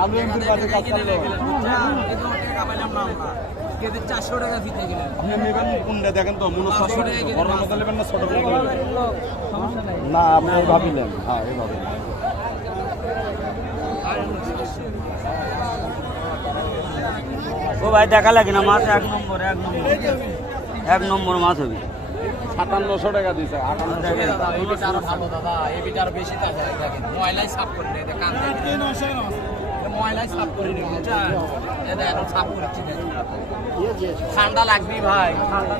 নালু এমপির বাড়িতে কাজ করলো। আপনি নেবেন কোনটা দেখেন তো, মনে হয় বড় মতো নেবেন না ছোট মতো নেবেন? না আপনি এইভাবেই নেন, হ্যাঁ এইভাবে। ও ভাই দেখা লাগে না মাছ এক নম্বর মাছ হবে। 5700 টাকা দিছে। ভালো দাদা, এই বিটা আরো বেশি তাজা। দেখেন ময়লাই সাফ করে নেই, কান ময়লাই সাফ করে নেই, এখন সাফ করছি। ঠান্ডা লাগবে ভাই, ঠান্ডা